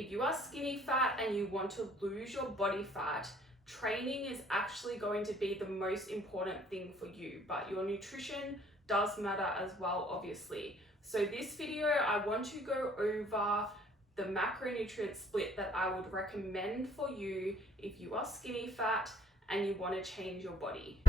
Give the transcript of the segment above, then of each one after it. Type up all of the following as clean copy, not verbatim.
If you are skinny fat and you want to lose your body fat, training is actually going to be the most important thing for you, but your nutrition does matter as well, obviously. So this video, I want to go over the macronutrient split that I would recommend for you if you are skinny fat and you want to change your body.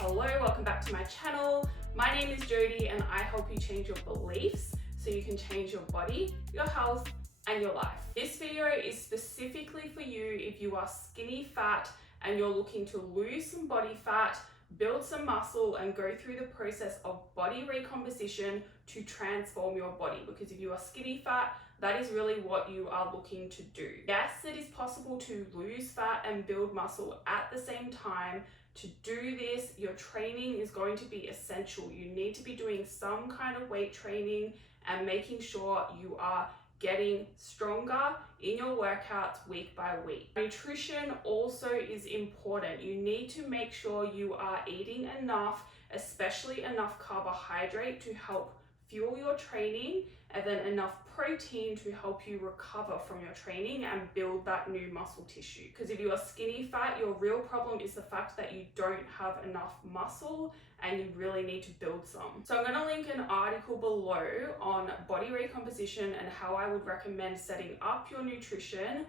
Hello, welcome back to my channel. My name is Jodie and I help you change your beliefs so you can change your body, your health, and your life. This video is specifically for you if you are skinny fat and you're looking to lose some body fat, build some muscle, and go through the process of body recomposition to transform your body. Because if you are skinny fat, that is really what you are looking to do. Yes, it is possible to lose fat and build muscle at the same time. To do this, your training is going to be essential. You need to be doing some kind of weight training and making sure you are getting stronger in your workouts week by week. Nutrition also is important. You need to make sure you are eating enough, especially enough carbohydrate to help fuel your training, and then enough protein to help you recover from your training and build that new muscle tissue. Because if you are skinny fat, your real problem is the fact that you don't have enough muscle and you really need to build some. So I'm going to link an article below on body recomposition and how I would recommend setting up your nutrition,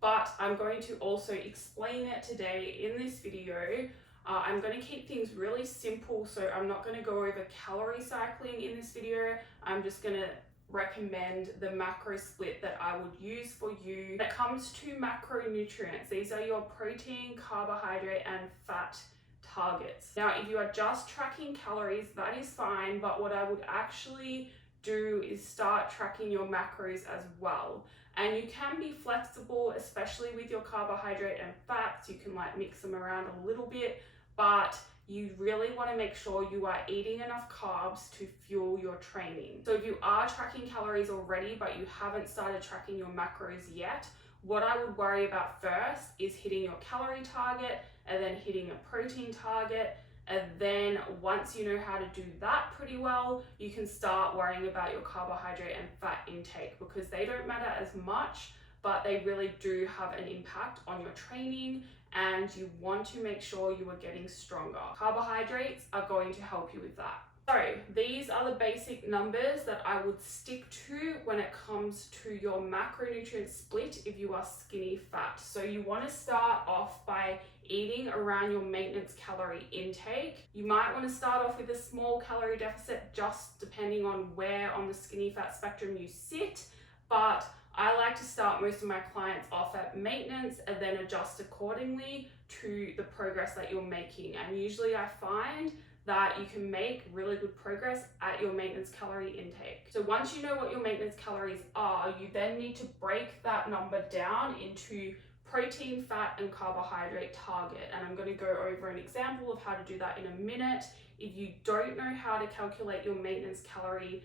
but I'm going to also explain it today in this video. I'm going to keep things really simple, so I'm not going to go over calorie cycling in this video. I'm just going to recommend the macro split that I would use for you. When it comes to macronutrients, these are your protein, carbohydrate, and fat targets. Now, if you are just tracking calories, that is fine, but what I would actually do is start tracking your macros as well. And you can be flexible, especially with your carbohydrate and fats. You can mix them around a little bit, but you really want to make sure you are eating enough carbs to fuel your training. So if you are tracking calories already, but you haven't started tracking your macros yet, what I would worry about first is hitting your calorie target and then hitting a protein target. And then once you know how to do that pretty well, you can start worrying about your carbohydrate and fat intake, because they don't matter as much, but they really do have an impact on your training, and you want to make sure you are getting stronger. Carbohydrates are going to help you with that. So these are the basic numbers that I would stick to when it comes to your macronutrient split if you are skinny fat. So you want to start off by eating around your maintenance calorie intake. You might want to start off with a small calorie deficit, just depending on where on the skinny fat spectrum you sit, but I like to start most of my clients off at maintenance and then adjust accordingly to the progress that you're making. And usually I find that you can make really good progress at your maintenance calorie intake. So once you know what your maintenance calories are, you then need to break that number down into protein, fat, and carbohydrate target. And I'm going to go over an example of how to do that in a minute. If you don't know how to calculate your maintenance calorie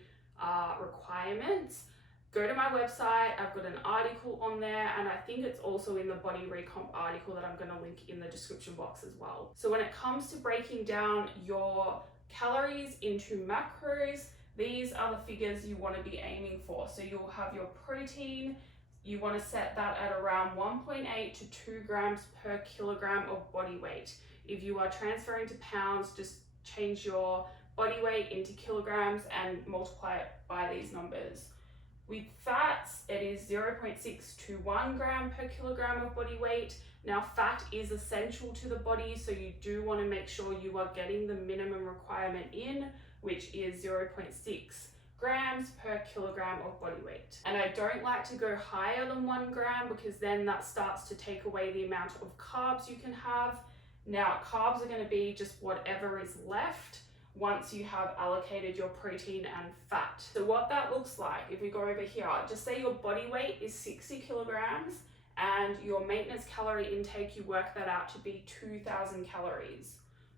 requirements, go to my website. I've got an article on there, and I think it's also in the body recomp article that I'm going to link in the description box as well. So when it comes to breaking down your calories into macros, these are the figures you want to be aiming for. So you'll have your protein. You want to set that at around 1.8 to 2 grams per kilogram of body weight. If you are transferring to pounds, just change your body weight into kilograms and multiply it by these numbers. With fats, it is 0.6 to 1 gram per kilogram of body weight. Now, fat is essential to the body, so you do want to make sure you are getting the minimum requirement in, which is 0.6 grams per kilogram of body weight. And I don't like to go higher than 1 gram, because then that starts to take away the amount of carbs you can have. Now, carbs are going to be just whatever is left once you have allocated your protein and fat. So what that looks like, if we go over here, just say your body weight is 60 kilograms and your maintenance calorie intake, you work that out to be 2,000 calories.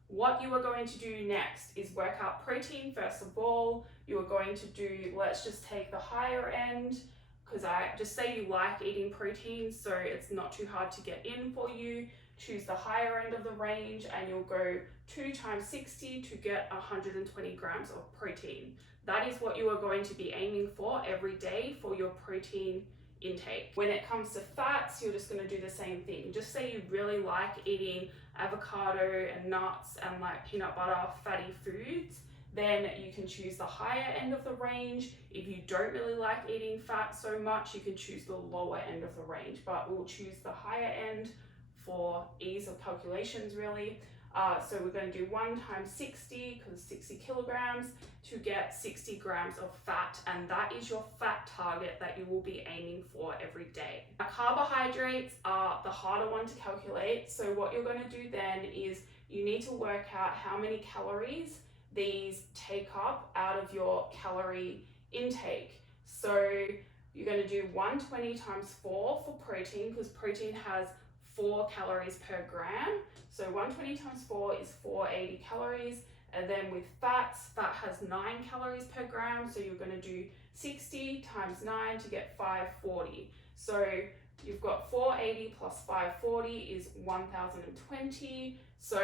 What you are going to do next is work out protein first of all. You are going to do, let's just take the higher end, because I just say you like eating protein, so it's not too hard to get in for you. choose the higher end of the range and you'll go 2 times 60 to get 120 grams of protein. That is what you are going to be aiming for every day for your protein intake. When it comes to fats, you're just going to do the same thing. Just say you really like eating avocado and nuts and like peanut butter, fatty foods, then you can choose the higher end of the range. If you don't really like eating fat so much, you can choose the lower end of the range, but we'll choose the higher end for ease of calculations really. So we're going to do 1 times 60, because 60 kilograms, to get 60 grams of fat, and that is your fat target that you will be aiming for every day. Now, carbohydrates are the harder one to calculate, so what you're going to do then is you need to work out how many calories these take up out of your calorie intake. So you're going to do 120 times 4 for protein, because protein has 4 calories per gram. So 120 times 4 is 480 calories. And then with fats, fat has 9 calories per gram. So you're going to do 60 times 9 to get 540. So you've got 480 plus 540 is 1020. So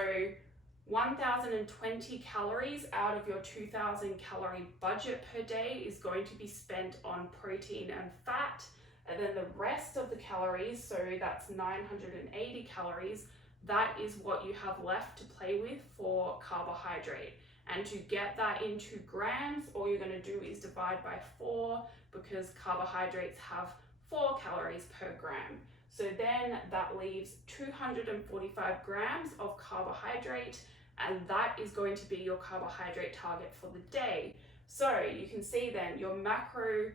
1020 calories out of your 2000 calorie budget per day is going to be spent on protein and fat. And then the rest of the calories, so that's 980 calories, that is what you have left to play with for carbohydrate. And to get that into grams, all you're going to do is divide by 4, because carbohydrates have 4 calories per gram. So then that leaves 245 grams of carbohydrate, and that is going to be your carbohydrate target for the day. So you can see then your macro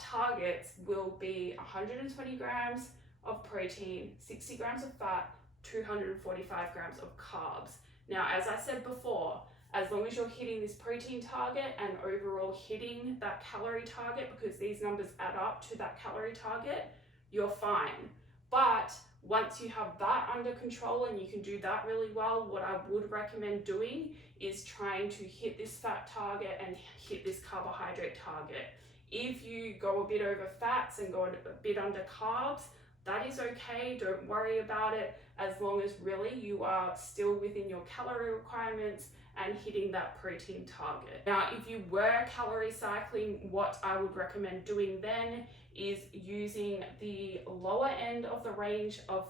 targets will be 120 grams of protein, 60 grams of fat, 245 grams of carbs. Now, as I said before, as long as you're hitting this protein target and overall hitting that calorie target, because these numbers add up to that calorie target, you're fine. But once you have that under control and you can do that really well, what I would recommend doing is trying to hit this fat target and hit this carbohydrate target. If you go a bit over fats and go a bit under carbs, that is okay, don't worry about it, as long as really you are still within your calorie requirements and hitting that protein target. Now, if you were calorie cycling, what I would recommend doing then is using the lower end of the range of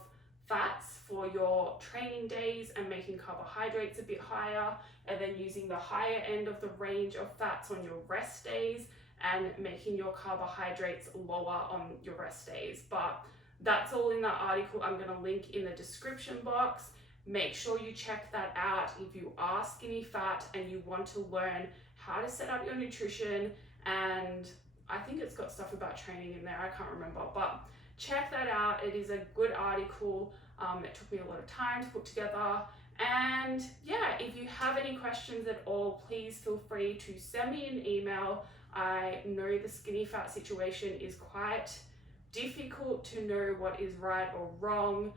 fats for your training days and making carbohydrates a bit higher, and then using the higher end of the range of fats on your rest days and making your carbohydrates lower on your rest days. But that's all in that article I'm going to link in the description box. Make sure you check that out if you are skinny fat and you want to learn how to set up your nutrition, and I think it's got stuff about training in there, I can't remember, but check that out. It is a good article. It took me a lot of time to put together. And yeah, if you have any questions at all, please feel free to send me an email. I know the skinny fat situation is quite difficult to know what is right or wrong.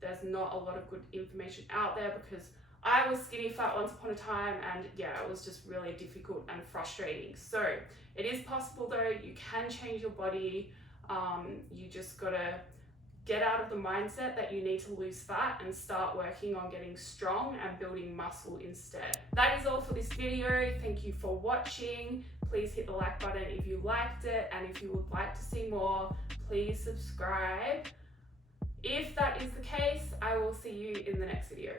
There's not a lot of good information out there, because I was skinny fat once upon a time, and yeah, it was just really difficult and frustrating. So it is possible though, you can change your body. You just gotta get out of the mindset that you need to lose fat and start working on getting strong and building muscle instead. That is all for this video. Thank you for watching. Please hit the like button if you liked it, and if you would like to see more, please subscribe. If that is the case, I will see you in the next video.